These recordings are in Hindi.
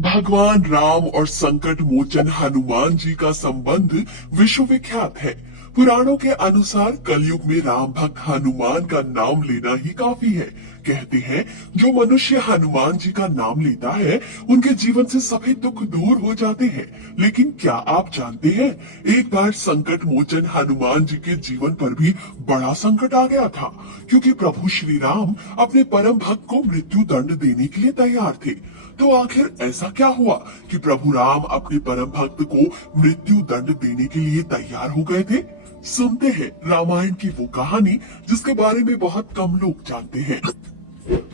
भगवान राम और संकट मोचन हनुमान जी का संबंध विश्व विख्यात है। पुराणों के अनुसार कलयुग में राम भक्त हनुमान का नाम लेना ही काफी है। कहते हैं जो मनुष्य हनुमान जी का नाम लेता है उनके जीवन से सभी दुख दूर हो जाते हैं। लेकिन क्या आप जानते हैं एक बार संकट मोचन हनुमान जी के जीवन पर भी बड़ा संकट आ गया था, क्योंकि प्रभु श्री राम अपने परम भक्त को मृत्यु दंड देने के लिए तैयार थे। तो आखिर ऐसा क्या हुआ कि प्रभु राम अपने परम भक्त को मृत्यु दंड देने के लिए तैयार हो गए थे? सुनते हैं रामायण की वो कहानी जिसके बारे में बहुत कम लोग जानते हैं।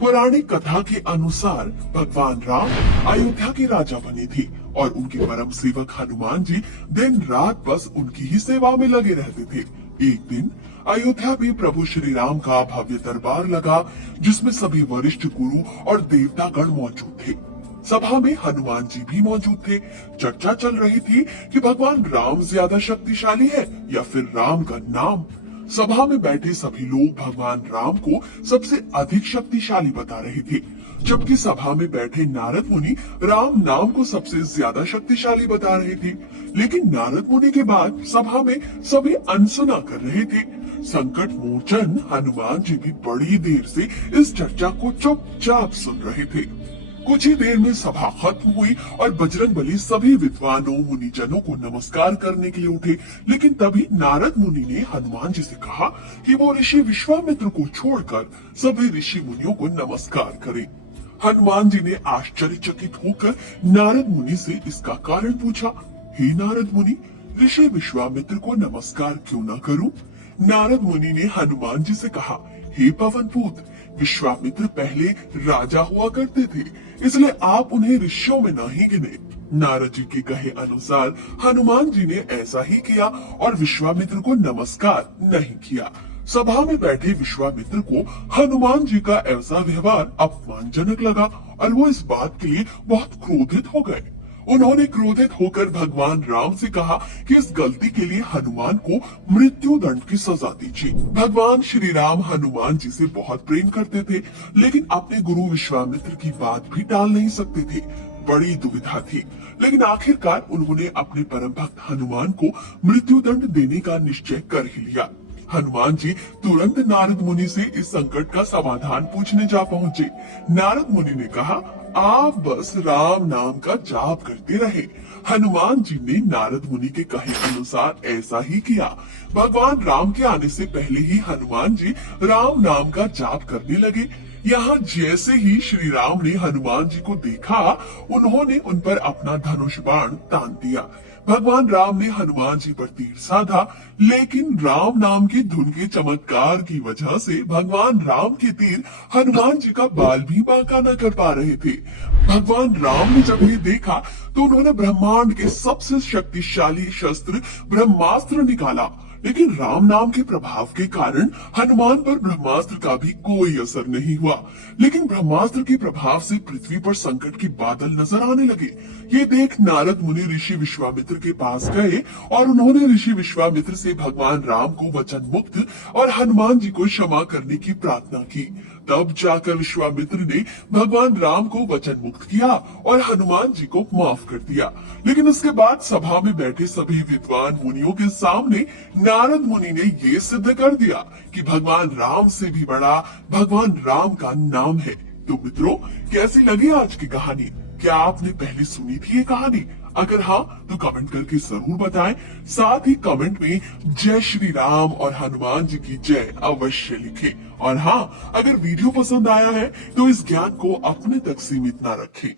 पौराणिक कथा के अनुसार भगवान राम अयोध्या के राजा बने थे और उनके परम सेवक हनुमान जी दिन रात बस उनकी ही सेवा में लगे रहते थे। एक दिन अयोध्या में प्रभु श्री राम का भव्य दरबार लगा, जिसमें सभी वरिष्ठ गुरु और देवतागण मौजूद थे। सभा में हनुमान जी भी मौजूद थे। चर्चा चल रही थी कि भगवान राम ज्यादा शक्तिशाली है या फिर राम का नाम। सभा में बैठे सभी लोग भगवान राम को सबसे अधिक शक्तिशाली बता रहे थे, जबकि सभा में बैठे नारद मुनि राम नाम को सबसे ज्यादा शक्तिशाली बता रहे थे। लेकिन नारद मुनि के बाद सभा में सभी अनसुना कर रहे थे। संकट मोचन हनुमान जी भी बड़ी देर से इस चर्चा को चुपचाप सुन रहे थे। कुछ ही देर में सभा खत्म हुई और बजरंग बली सभी विद्वानों मुनिजनों को नमस्कार करने के लिए उठे। लेकिन तभी नारद मुनि ने हनुमान जी से कहा कि वो ऋषि विश्वामित्र को छोड़कर सभी ऋषि मुनियों को नमस्कार करें। हनुमान जी ने आश्चर्यचकित होकर नारद मुनि से इसका कारण पूछा। हे नारद मुनि, ऋषि विश्वामित्र को नमस्कार क्यों न करूं? नारद मुनि ने हनुमान जी से कहा, हे पवन पुत्र, विश्वामित्र पहले राजा हुआ करते थे, इसलिए आप उन्हें ऋषियों में नहीं गिने। नारद जी के कहे अनुसार हनुमान जी ने ऐसा ही किया और विश्वामित्र को नमस्कार नहीं किया। सभा में बैठे विश्वामित्र को हनुमान जी का ऐसा व्यवहार अपमानजनक लगा और वो इस बात के लिए बहुत क्रोधित हो गए। उन्होंने क्रोधित होकर भगवान राम से कहा कि इस गलती के लिए हनुमान को मृत्यु दंड की सजा दीजिए। भगवान श्री राम हनुमान जी से बहुत प्रेम करते थे, लेकिन अपने गुरु विश्वामित्र की बात भी टाल नहीं सकते थे। बड़ी दुविधा थी, लेकिन आखिरकार उन्होंने अपने परम भक्त हनुमान को मृत्यु दंड देने का निश्चय कर ही लिया। हनुमान जी तुरंत नारद मुनि से इस संकट का समाधान पूछने जा पहुंचे। नारद मुनि ने कहा, आप बस राम नाम का जाप करते रहे। हनुमान जी ने नारद मुनि के कहे अनुसार ऐसा ही किया। भगवान राम के आने से पहले ही हनुमान जी राम नाम का जाप करने लगे। यहाँ जैसे ही श्री राम ने हनुमान जी को देखा, उन्होंने उन पर अपना धनुष बाण तान दिया। भगवान राम ने हनुमान जी पर तीर साधा, लेकिन राम नाम की धुन के चमत्कार की वजह से भगवान राम के तीर हनुमान जी का बाल भी बांका न कर पा रहे थे। भगवान राम ने जब ये देखा तो उन्होंने ब्रह्मांड के सबसे शक्तिशाली शस्त्र ब्रह्मास्त्र निकाला, लेकिन राम नाम के प्रभाव के कारण हनुमान पर ब्रह्मास्त्र का भी कोई असर नहीं हुआ। लेकिन ब्रह्मास्त्र के प्रभाव से पृथ्वी पर संकट के बादल नजर आने लगे। ये देख नारद मुनि ऋषि विश्वामित्र के पास गए और उन्होंने ऋषि विश्वामित्र से भगवान राम को वचन मुक्त और हनुमान जी को क्षमा करने की प्रार्थना की। तब जाकर विश्वामित्र ने भगवान राम को वचन मुक्त किया और हनुमान जी को माफ कर दिया। लेकिन उसके बाद सभा में बैठे सभी विद्वान मुनियों के सामने नारद मुनि ने ये सिद्ध कर दिया कि भगवान राम से भी बड़ा भगवान राम का नाम है। तो मित्रों, कैसी लगी आज की कहानी? क्या आपने पहले सुनी थी ये कहानी? अगर हाँ तो कमेंट करके जरूर बताएं। साथ ही कमेंट में जय श्री राम और हनुमान जी की जय अवश्य लिखें। और हाँ, अगर वीडियो पसंद आया है तो इस ज्ञान को अपने तक सीमित न रखें।